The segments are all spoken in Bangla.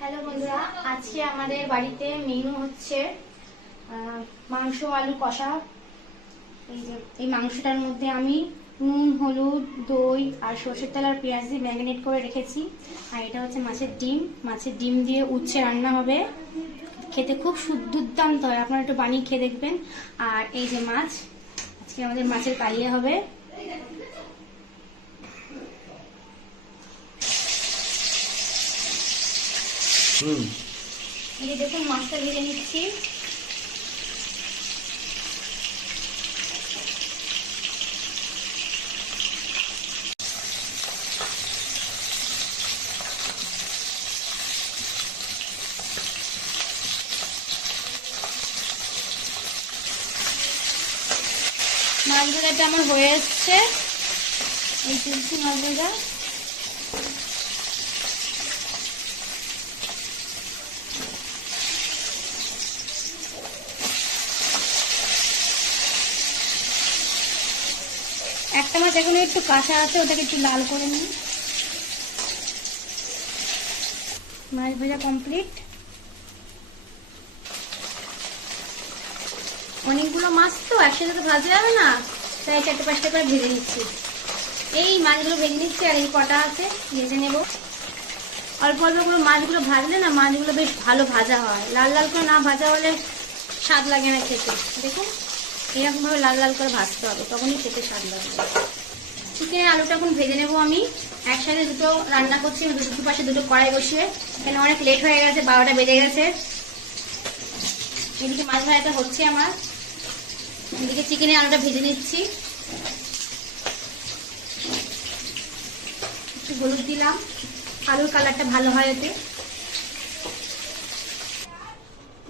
হ্যালো বন্ধুরা, আজকে আমাদের বাড়িতে মেনু হচ্ছে মাংস আলু কষা। এই মাংসটার মধ্যে আমি নুন, হলুদ, দই আর সরষের তেল আর পেঁয়াজ দিয়ে ম্যারিনেট করে রেখেছি। আর এটা হচ্ছে মাছের ডিম দিয়ে উচ্ছে রান্না হবে। খেতে খুব দুর্দান্ত হয়, আপনারা একটু বানিয়ে খেয়ে দেখবেন। আর এই যে মাছ, আজকে আমাদের মাছের কালিয়া হবে। এই দেখুন মাছটা ভেজে নিচ্ছি। মাছ ভাজাটা আমার হয়ে এসছে, এই তুলছি মাছ ভাজা। একটা মাছ এখন একটু কাঁচা আছে, ওটাকে একটু লাল করে নিই। মাছ ভাজা কমপ্লিট। অনেকগুলো মাছ তো একসাথে তো ভাজা যাবে না, তাই 4-5টা করে ভেজে নিচ্ছি। এই মাছগুলো ভেজে নিচ্ছি আর এই কটা আছে ভেজে নেব। অল্প অল্প করে মাছগুলো ভাজলে না মাছগুলো বেশ ভালো ভাজা হয়। লাল লাল করে না ভাজা হলে স্বাদ লাগে না খেতে। দেখুন এরকম ভাবে লাল লাল করে ভাজতে হবে, তখনই খেতে স্বাদ লাগবে। চিকেনের আলুটা এখন ভেজে নেবো। আমি একসাথে দুটো রান্না করছি, দুটো পাশে দুটো কড়াই বসিয়ে। এখানে অনেক লেট হয়ে গেছে, 12টা বেজে গেছে। এদিকে মাছ ভাজাটা হচ্ছে আমার, এদিকে চিকেনের আলুটা ভেজে নিচ্ছি। একটু হলুদ দিলাম, আলুর কালারটা ভালো হয় এতে।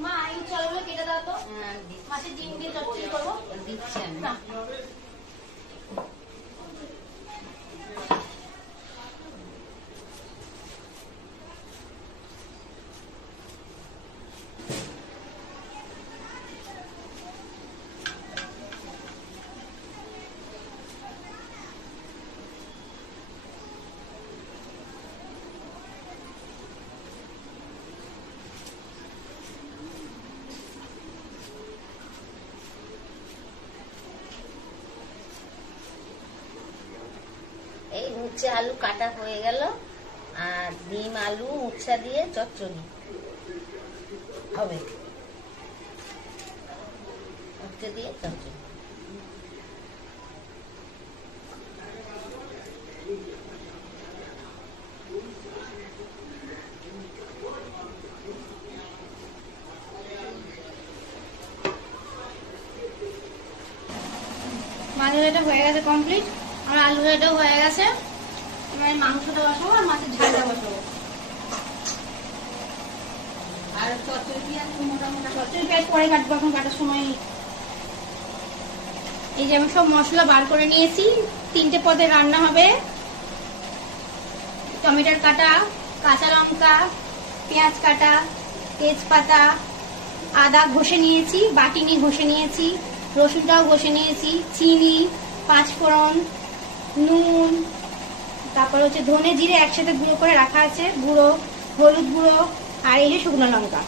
মা এই চালগুলো কেটে দাও তো, মাছের ডিম দিয়ে চচ্চড়ি করবো। দিচ্ছি আমি। এই উচ্ছে আলু কাটা হয়ে গেল, আর ডিম আলু উচ্ছা দিয়ে চচ্চড়ি হবে। উচ্ছে দিয়ে চচ্চড়ি। মাছ ভাজাটা হয়ে গেছে কমপ্লিট, আর আলু ভাজাটাও হয়ে গেছে। এবার মাংসটা বসাবো আর মাছের ঝালটা বসাবো। আর চচ্চড়ি পেঁয়াজ মোটামুটি চচ্চড়ি পেঁয়াজ পরে কাটবো, এখন কাটার সময় নেই। এই যে আমি সব মশলা বার করে নিয়েছি, 3টে পদে রান্না হবে। টমেটোর কাটা, কাঁচা লঙ্কা, পেঁয়াজ কাটা, তেজপাতা, আদা ঘষে নিয়েছি, বাটিনি ঘষে নিয়েছি, রসুনটাও ঘষে নিয়েছি, চিনি, 5 ফোড়ন, নুন, তারপর হচ্ছে ধনে জিরে একসাথে গুঁড়ো করে রাখা আছে, গুঁড়ো, হলুদ গুঁড়ো, আর এই যে শুকনো লঙ্কা।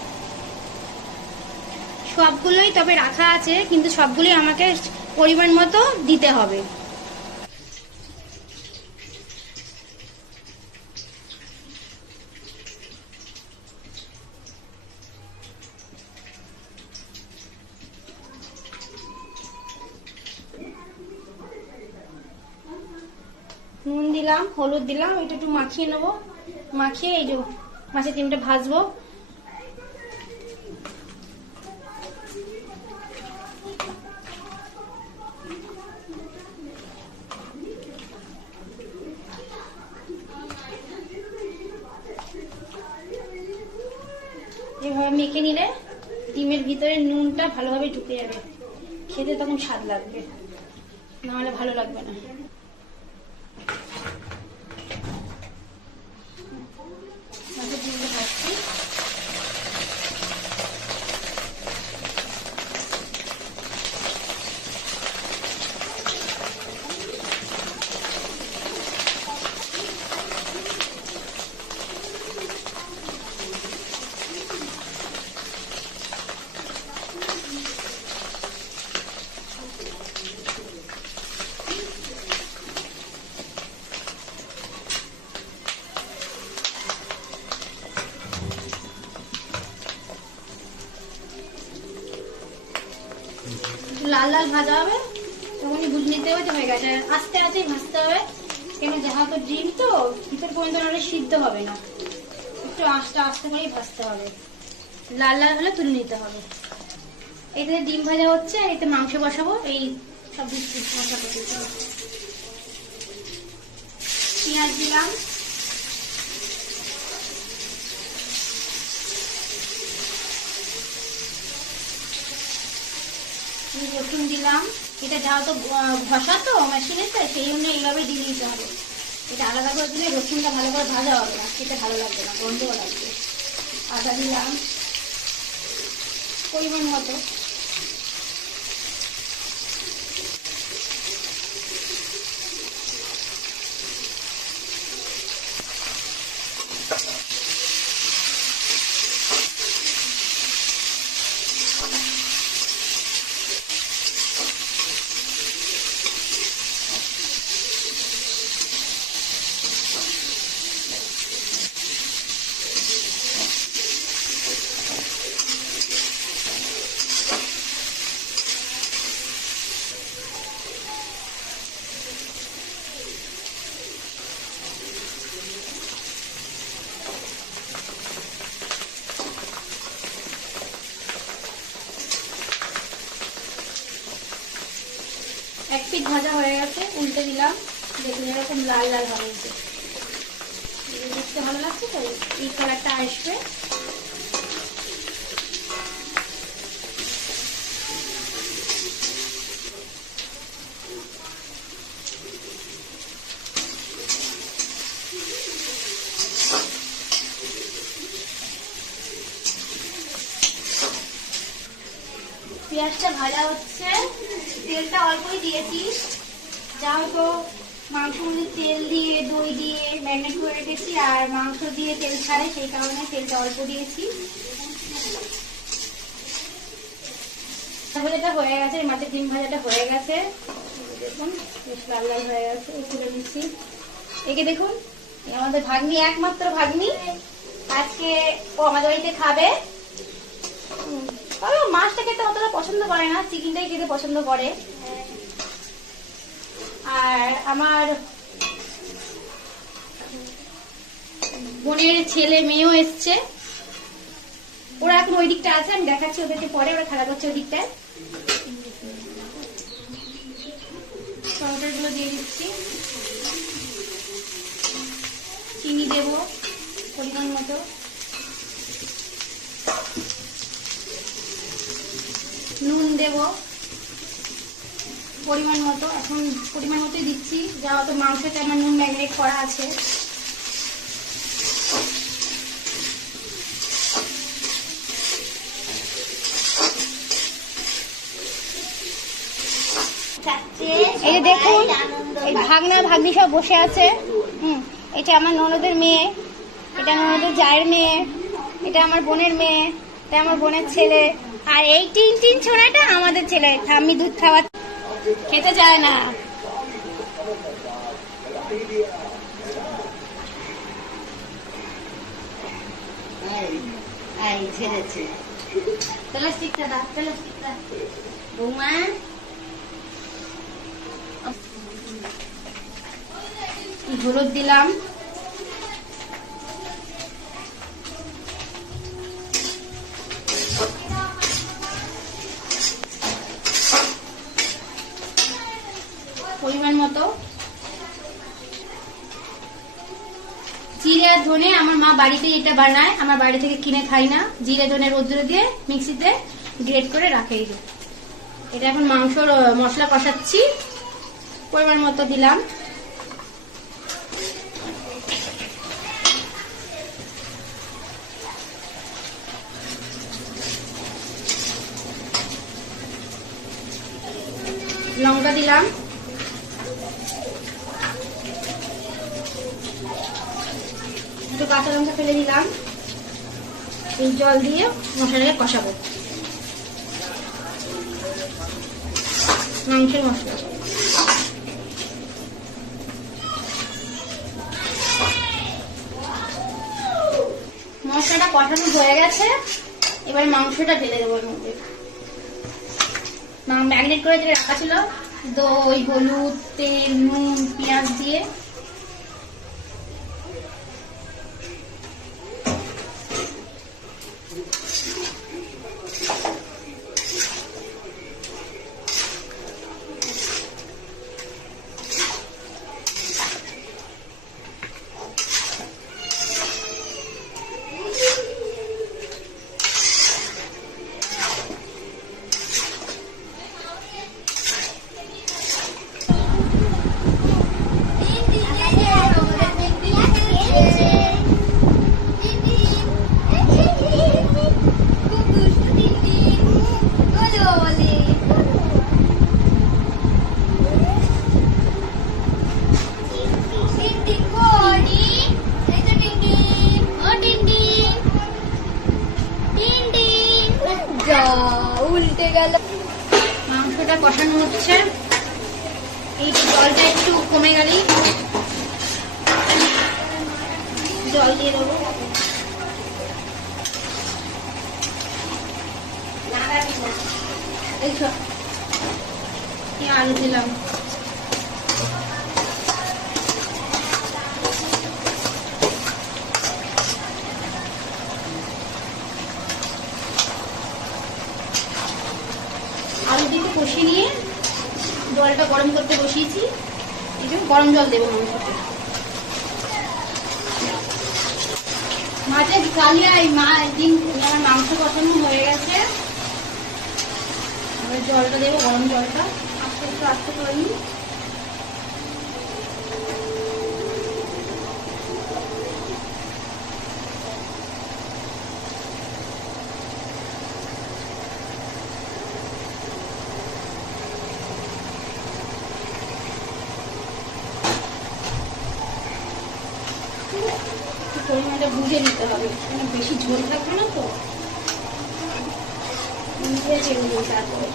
সবগুলোই তবে রাখা আছে, কিন্তু সবগুলোই আমাকে পরিমাণ মতো দিতে হবে। নুন দিলাম, হলুদ দিলাম, এটা একটু মাখিয়ে নেবো। মাখিয়ে এই যে মাছের ডিমটা ভাজবো। এভাবে মেখে নিলে ডিমের ভিতরে নুনটা ভালোভাবে ঢুকে যাবে, খেতে তখন স্বাদ লাগবে, নাহলে ভালো লাগবে না। মাছের ডিমটা ভাজছি। লাল লাল ভাজা হবে তখনই বুঝে নিতে হবে যে হয়ে গেছে। আস্তে আস্তে ভাজতে হবে, কেন যেহেতু ডিম তো ভিতর পর্যন্ত নাহলে সিদ্ধ হবে না, একটু আস্তে আস্তে করেই ভাজতে হবে। লাল লাল হলে তুলে নিতে হবে। এতে ডিম ভাজা হচ্ছে আর এতে মাংস বসাবো। এই সব মশলা পেঁয়াজ দিলাম, রসুন দিলাম। এটা যেহেতু ঘষা তো মেশিনেতে, সেই জন্য এইভাবে দিয়ে দিতে হবে। এটা আলাদা করে দিলে রসুনটা ভালো করে ভাজা হবে না, খেতে ভালো লাগবে না, গন্ধও লাগবে। আদা দিলাম পরিমাণ মতো, এক পিঠ ভাজা হয়ে গেছে, উল্টে দিলাম। দেখুন এরকম লাল লাল হবে, দেখতে ভালো লাগছে তো, এই কালারটা আসবে। পেঁয়াজটা ভাজা হচ্ছে, তেলটা অল্পই দিয়েছি, যেহেতু মাংস তেল দিয়ে দই দিয়ে ম্যারিনেট করে রেখেছি আর মাংস দিয়ে তেল ছাড়ে, সেই কারণে তেলটা অল্প দিয়েছি। ভাজাটা হয়ে গেছে, মাছের ডিম ভাজাটা হয়ে গেছে, দেখুন বেশ লাল লাল হয়ে গেছে। তুলে নিচ্ছি। একে দেখুন, আমাদের ভাগ্নি, একমাত্র ভাগ্নি, আজকে ও আমাদের বাড়িতে খাবে। মাছটা খেতে অতটা পছন্দ করে না, চিকেনটাই খেতে পছন্দ করে। আর আমার বোনের ছেলে মেয়েও এসছে, ওরা এখন ওই দিকটা আছে, আমি দেখাচ্ছি ওদেরকে পরে। ওরা খেলা করছে ওই দিকটায়। টমেটোগুলো দিয়ে দিচ্ছি, চিনি দেব পরিমাণ মতো, নুন দেব পরিমাণ মতো। এখন পরিমাণ মতোই দিচ্ছি, যেহেতু মাংসতে আমার নুন ম্যারিনেট করা আছে। এই যে দেখুন, এই ভাগনা ভাগ্নি সব বসে আছে। এটা আমার ননদের মেয়ে, এটা ননদের জায়ের মেয়ে, এটা আমার বোনের মেয়ে, এটা আমার বোনের ছেলে, আর এই টিন টিন ছোড়াটা আমাদের ছেলে। আমি দুধ খাওয়া খেতে চায় না। বৌমা হলুদ দিলাম, পরিমাণ মতো জিরে ধনে। আমার মা বাড়িতে এটা বানায়, আমার বাড়ি থেকে কিনে খাই না। জিরে ধনে রোদ্র দিয়ে মিক্সিতে গ্রেট করে রাখে। এটা এখন মাংসর মশলা কষাচ্ছি, পরিমাণ মতো দিলাম। লঙ্কা দিলাম, একটু কাঁচা লঙ্কা ফেলে দিলাম। এই জল দিয়ে মশলাটাকে কষাবো, মাংসের মশলা। মশলাটা কষানো হয়ে গেছে, এবার মাংসটা ঢেলে দেবো এর মধ্যে। ম্যারিনেট করে যেটা রাখা ছিল, দই, হলুদ, তেল, নুন, পেঁয়াজ দিয়ে উল্টে গেল। মাংসটা কষানো হচ্ছে। এই জলটা একটু কমে গেলেই জল দিয়ে দেবো। আলু দিলাম। আলু দিয়ে কষিয়ে নিয়ে জলটা গরম করতে বসিয়েছি। একটু গরম জল দেবো মাংসতে। মাছের কালিয়ায় আমার মাংস কষানো হয়ে গেছে। এবার জলটা দেবো, গরম জলটা আস্তে একটু আস্তে করে নিই। পরিমাণটা বুঝে নিতে হবে, মানে বেশি ঝোল থাকবে না তো, তারপরে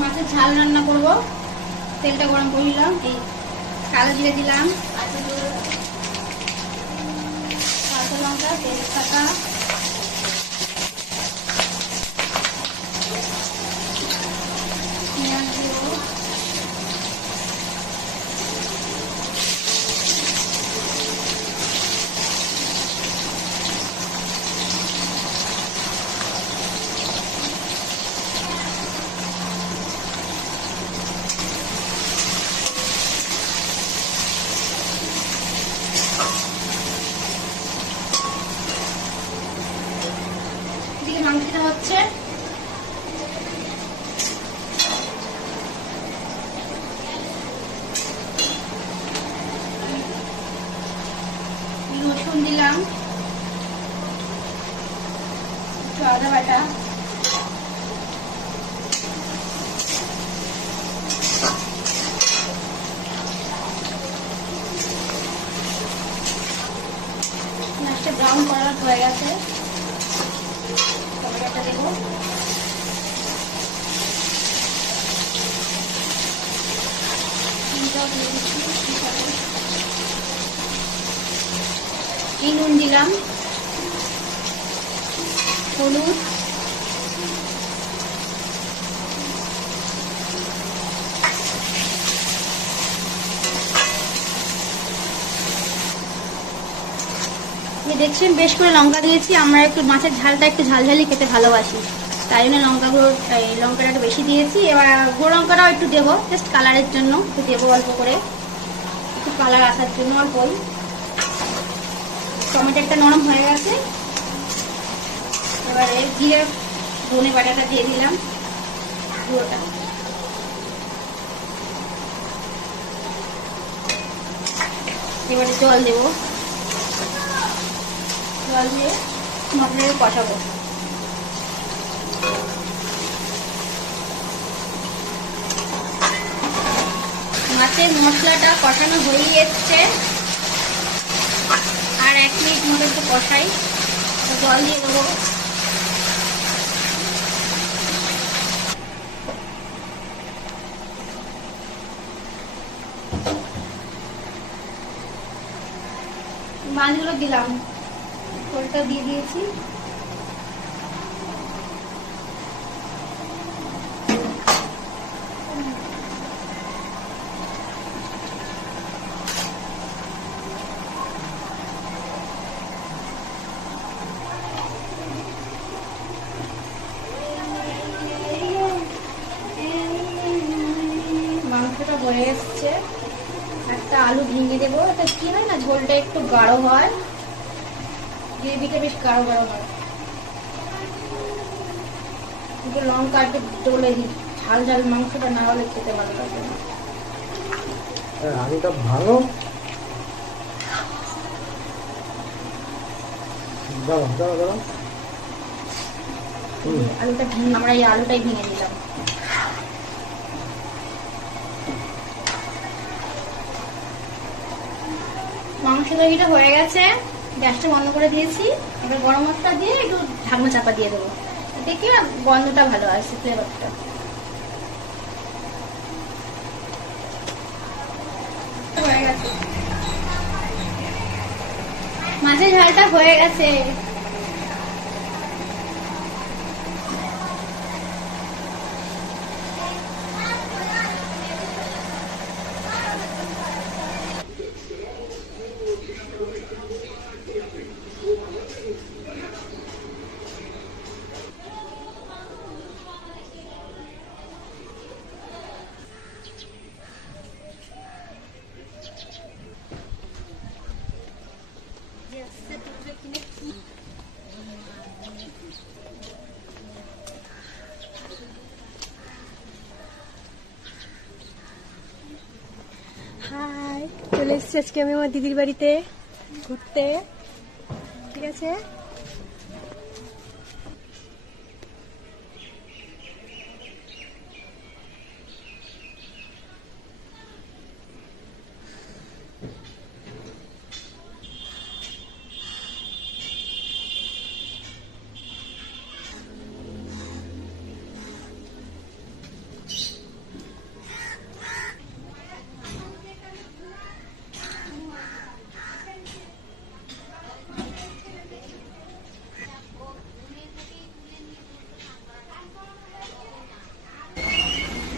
মাছের ঝাল রান্না করব। তেলটা গরম করে নিলাম, এই কালো জিরে দিলাম, কাঁচা লঙ্কা, তেজপাতা, পেঁয়াজ দেবো, মাংসটা হচ্ছে। রসুন দিলাম, একটু আদা বাটা, মাছটা ব্রাউন করা হয়ে গেছে। টমেটোটা দেবো, এই নুন দিলাম, হলুদ, দেখছেন বেশ করে লঙ্কা দিয়েছি। আমরা একটু মাছের ঝালটা একটু ঝালঝালি খেতে ভালোবাসি, তাই জন্য লঙ্কাটা একটু বেশি দিয়েছি। এবার গুঁড়ো লঙ্কাটাও একটু দেবো, জাস্ট কালারের জন্য একটু দেবো, অল্প করে, একটু কালার আসার জন্য অল্পই। টমেটোটা নরম হয়ে গেছে। এবারে জিরে ধনে বাটাটা দিয়ে দিলাম, গুঁড়োটা। এবারে জল দেবো, জল দিয়ে মশলাটা কষাবো। মাছের মশলাটা কষানো হয়ে এসছে, আর 1 মিনিট মতো একটু কষাই, জল দিয়ে দেবো। মাছগুলো দিলাম, ঝোলটা দিয়ে দিয়েছি। মাংসটা হয়ে এসছে, একটা আলু ভেঙে দেবো। এটা কি হয় না, ঝোলটা একটু গাঢ় হয়, গ্রেভিটা বেশ গাঢ় গাঢ় হয়। একটু লঙ্কা একটু ডলে দিই, ঝাল ঝাল মাংসটা না হলে খেতে ভালো লাগবে না। আলুটা ভালো, দাও দাও দাও। আলুটা ভেঙে, আমরা এই আলুটাই ভেঙে দিলাম। মাংস তৈরিটা হয়ে গেছে, গ্যাসটা বন্ধ করে দিয়েছি। এবার গরম মশলা দিয়ে একটু ঢাকনা চাপা দিয়ে দেবো, দেখি গন্ধটা ভালো আসছে, ফ্লেভারটা। হয়ে গেছে, মাছের ঝালটা হয়ে গেছে। হাই, চলে এসেছি আজকে আমি আমার দিদির বাড়িতে ঘুরতে। ঠিক আছে,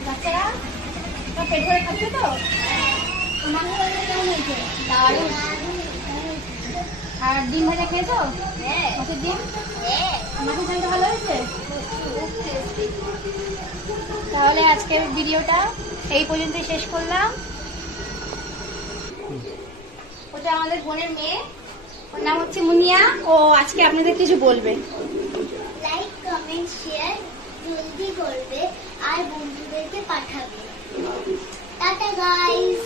বাচ্চারা পেট ভরে খাচ্ছে তো? মাংস কেমন হয়েছে? দারুণ। আর ডিম ভাজা খেয়েছো? মাছের ডিম, মাছের ঝালটা ভালো হয়েছে। তাহলে আজকের ভিডিওটা এই পর্যন্তই শেষ করলাম। ওটা আমাদের বোনের মেয়ে, ওর নাম হচ্ছে মুনিয়া। ও আজকে আপনাদের কিছু বলবে। লাইক কমেন্ট শেয়ার জলদি করবে আর বন্ধুদেরকে পাঠাবে। Tata guys.